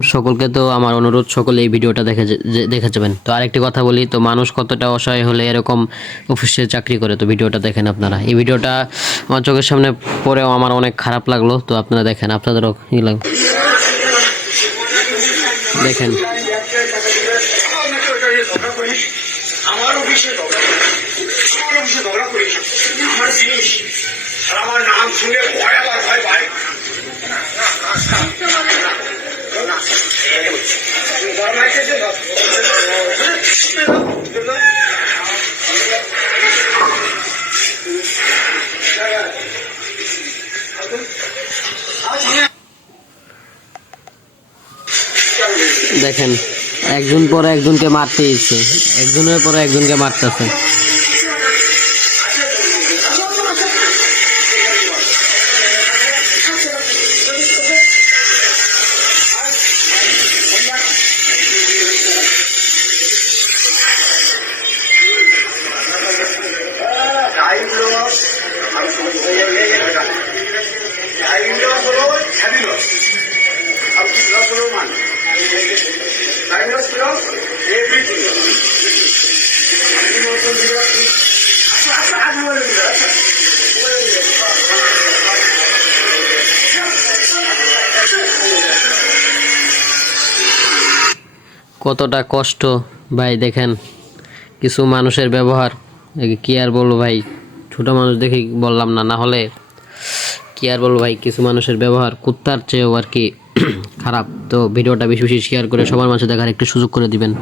সকলকে তো আমার অনুরোধ, সকলে এই ভিডিওটা দেখে যাবেন। তো আরেকটি কথা বলি, তো মানুষ কতটা অসহায় হলে এরকম অফিসে চাকরি করে, তো ভিডিওটা দেখেন আপনারা। এই ভিডিওটা আমার চোখের সামনে পড়েও আমার অনেক খারাপ লাগলো, তো আপনারা দেখেন, আপনাদেরও ই লাগবে, দেখেন। আমার অফিসে ঝগড়া করি, আমার জিনিস আর আমার নাম শুনে ভয় আবার ভয় পায়। দেখেন, একজন পরে একজনকে মারতে ইচ্ছে, একজনের পরে একজনকে মারতেছে। কতটা কষ্ট ভাই, দেখেন কিছু মানুষের ব্যবহার, কি আর বলবো ভাই। ছোট মানুষ দেখে বললাম না, না হলে কি আর বলবো ভাই। কিছু মানুষের ব্যবহার কুত্তার চেয়েও আর কি খারাপ। তো ভিডিওটা বেশি বেশি শেয়ার করে সবার মাঝে দেখার একটু সুযোগ করে দিবেন।